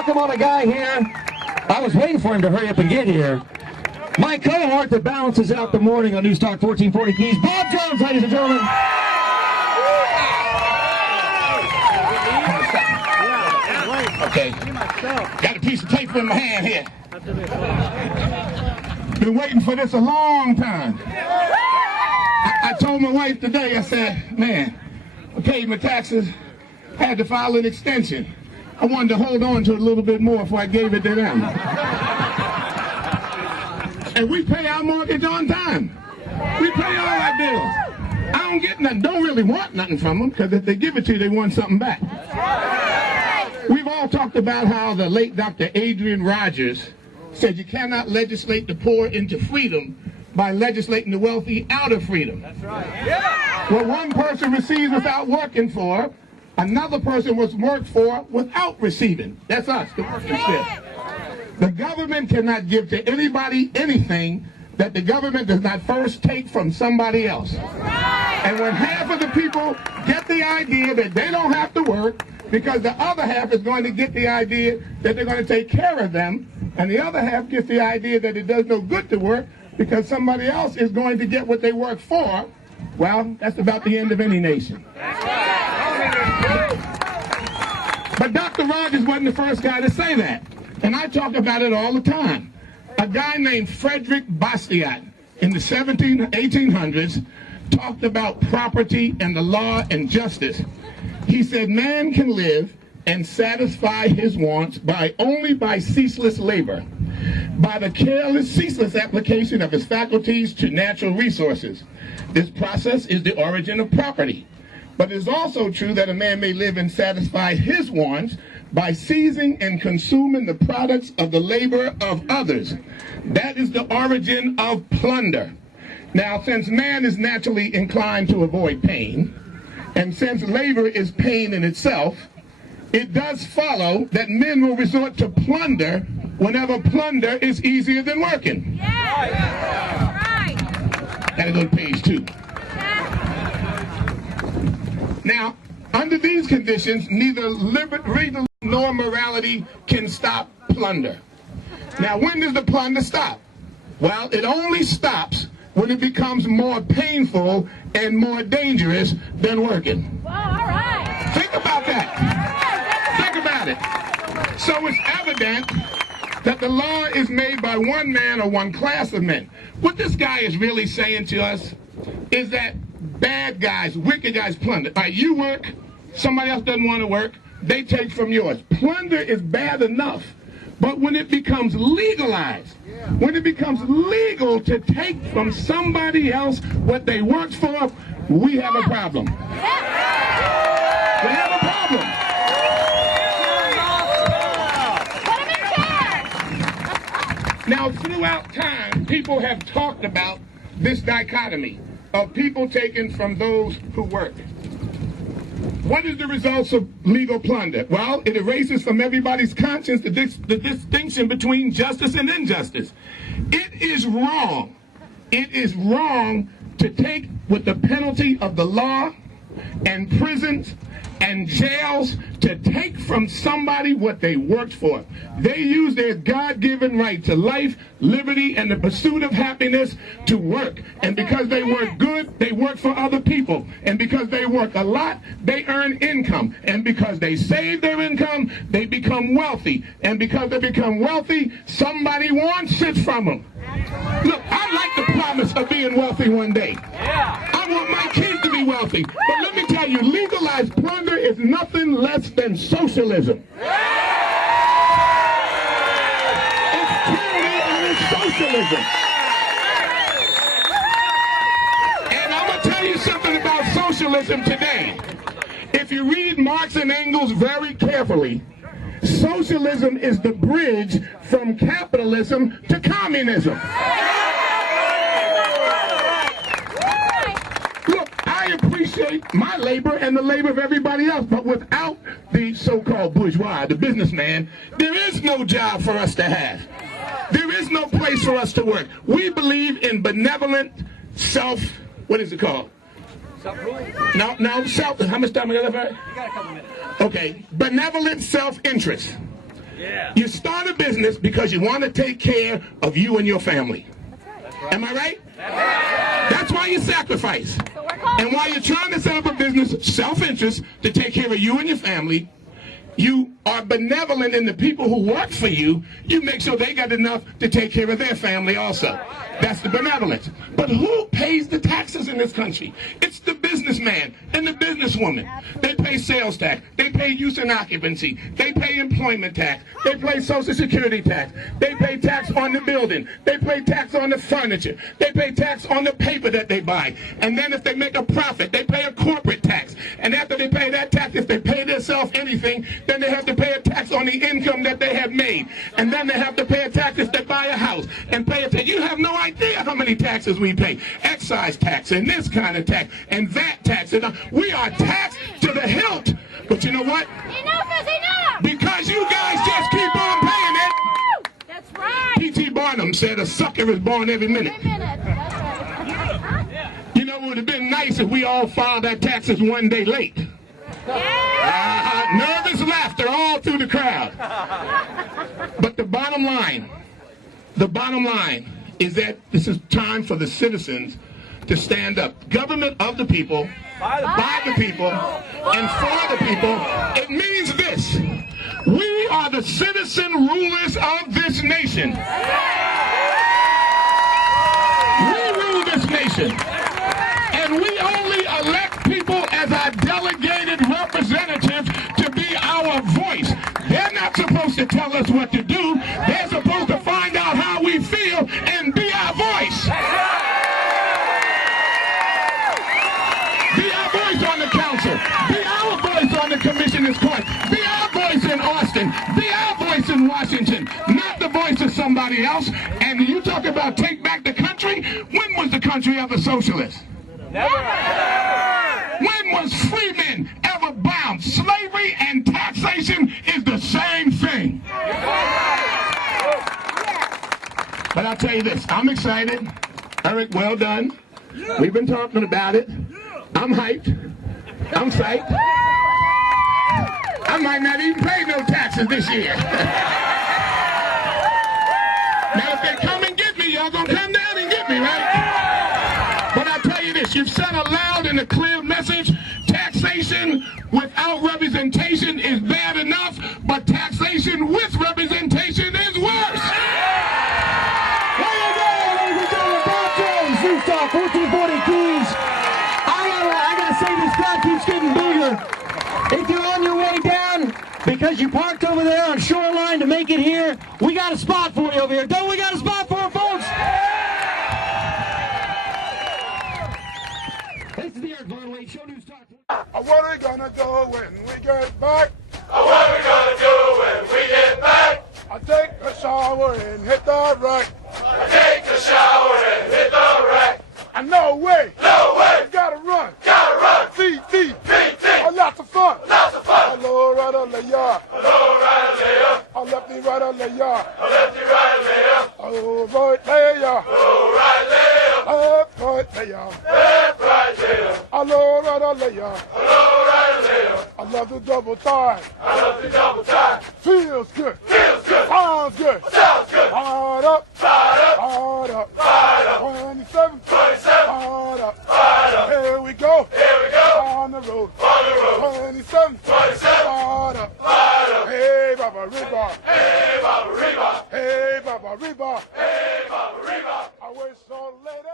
welcome on a guy here. I was waiting for him to hurry up and get here. My cohort that balances out the morning on News Talk 1440 Keys, Bob Jones, ladies and gentlemen. Okay, got a piece of tape in my hand here. Been waiting for this a long time. I told my wife today, I said, man, I paid my taxes, had to file an extension. I wanted to hold on to it a little bit more before I gave it to them. And we pay our mortgage on time. We pay all our bills. I don't get nothing, don't really want nothing from them, because if they give it to you, they want something back. We've all talked about how the late Dr. Adrian Rogers said you cannot legislate the poor into freedom by legislating the wealthy out of freedom. That's right. Yeah. What one person receives without working for, another person was worked for without receiving. That's us, the workmanship. The government cannot give to anybody anything that the government does not first take from somebody else. Right. And when half of the people get the idea that they don't have to work, because the other half is going to get the idea that they're going to take care of them, and the other half gets the idea that it does no good to work because somebody else is going to get what they work for, well, that's about the end of any nation. But Dr. Rogers wasn't the first guy to say that, and I talk about it all the time. A guy named Frederick Bastiat in the 1800s talked about property and the law and justice. He said, man can live and satisfy his wants only by ceaseless labor, by the careless, ceaseless application of his faculties to natural resources. This process is the origin of property. But it is also true that a man may live and satisfy his wants by seizing and consuming the products of the labor of others. That is the origin of plunder. Now, since man is naturally inclined to avoid pain, and since labor is pain in itself, it does follow that men will resort to plunder whenever plunder is easier than working. Yeah. Right. Gotta go to page 2. Now, under these conditions, neither liberty nor morality can stop plunder. Now, when does the plunder stop? Well, it only stops when it becomes more painful and more dangerous than working. Well, all right. Think about that. Think about it. So it's evident that the law is made by one man or one class of men. What this guy is really saying to us is that bad guys, wicked guys plunder. All right, you work, somebody else doesn't want to work, they take from yours. Plunder is bad enough. But when it becomes legalized, when it becomes legal to take from somebody else what they worked for, we have a problem. We have a problem. Now, throughout time, people have talked about this dichotomy of people taken from those who work. What is the results of legal plunder? Well, it erases from everybody's conscience the distinction between justice and injustice. It is wrong. It is wrong to take with the penalty of the law and prisons and jails to take from somebody what they worked for. They use their God-given right to life, liberty, and the pursuit of happiness to work. And because they work good, they work for other people. And because they work a lot, they earn income. And because they save their income, they become wealthy. And because they become wealthy, somebody wants it from them. Look, I like the promise of being wealthy one day. I want my kids to be wealthy. But let me tell you, legalized plunder is nothing less than socialism. It's tyranny and it's socialism. And I'm going to tell you something about socialism today. If you read Marx and Engels very carefully, socialism is the bridge from capitalism to communism. Look, I appreciate my labor and the labor of everybody else, but without the so-called bourgeois, the businessman, there is no job for us to have. There is no place for us to work. We believe in benevolent what is it called? Self-rule? No, how much time I got left? You got a couple minutes. Okay, benevolent self-interest. Yeah. You start a business because you want to take care of you and your family. That's right. Am I right? That's why you sacrifice. And while you're trying to set up a business, self-interest, to take care of you and your family, you are benevolent in the people who work for you. You make sure they got enough to take care of their family also. That's the benevolence. But who pays the taxes in this country? It's the businessman and the businesswoman. They pay sales tax. They pay use and occupancy. They pay employment tax. They pay Social Security tax. They pay tax on the building. They pay tax on the furniture. They pay tax on the paper that they buy. And then if they make a profit, they pay a corporate tax. And after they pay that tax, if they pay themselves anything, then they have to pay a tax on the income that they have made. And then they have to pay a tax if they buy a house. And pay a tax. You have no idea how many taxes we pay. Excise tax and this kind of tax and that tax. And we are taxed to the hilt. But you know what? Enough is enough! Because you guys just keep on paying it. That's right. P.T. Barnum said a sucker is born every minute. That's right. You know, it would have been nice if we all filed our taxes one day late. Nervous laughter all through the crowd. But the bottom line is that this is time for the citizens to stand up. Government of the people, by the people, and for the people. It means this: we are the citizen rulers of this nation. We rule this nation. And we only elect people as our delegated representatives to be our voice. They're not supposed to tell us what to do. They're supposed to find out how we feel and be our voice. Be our voice on the council. Be our voice on the commissioner's court. Be our voice in Austin. Be our voice in Washington. Not the voice of somebody else. And you talk about take back the country. When was the country ever socialist? Never. When was freemen ever bound? Slavery and taxation is the same thing. But I'll tell you this, I'm excited. Eric, well done. We've been talking about it. I'm hyped. I'm psyched. I might not even pay no taxes this year. Now if they come and get me, y'all gonna come down and get me, right? But I tell you this, you've sent a loud and a clear message. Taxation without representation is bad enough, but taxation with representation is worse. There you go, ladies and gentlemen. Bob Jones, News Talk 1440 Keys. I gotta say, this crowd keeps getting bigger. If you're on your way down because you parked over there on Shoreline to make it here, we got a spot for you over here. Don't we got a spot for you, folks? This is the Eric Von Wade Show, News Talk. What are we gonna do when we get back? What are we gonna do when we get back? I take a shower and hit the rack. I take a shower and hit the rack. And no way, No way, you gotta run. gotta run. TT, PT, a lots of fun. lots of fun. Hello, right on the yard. Hello, right there. I lefty right on the yard. Lefty, right there. Oh, right there. Oh, right there. Left, right there. Left, right there. Hello, right on the yard. Hello, right there. I love the double time. I love the double time. Feels good. Feels good. Sounds good. Sounds good. Hard up. Fired up. Hard up. Fired up. 27. 27. Hard up. Fired up. Here we go. Here we go. On the road. On the road. 27. 27. Hard up. Fired up. Hey, Baba Reba. Hey, Baba Reba. Hey, Baba Reba. Hey, Baba Reba. I wish so lady.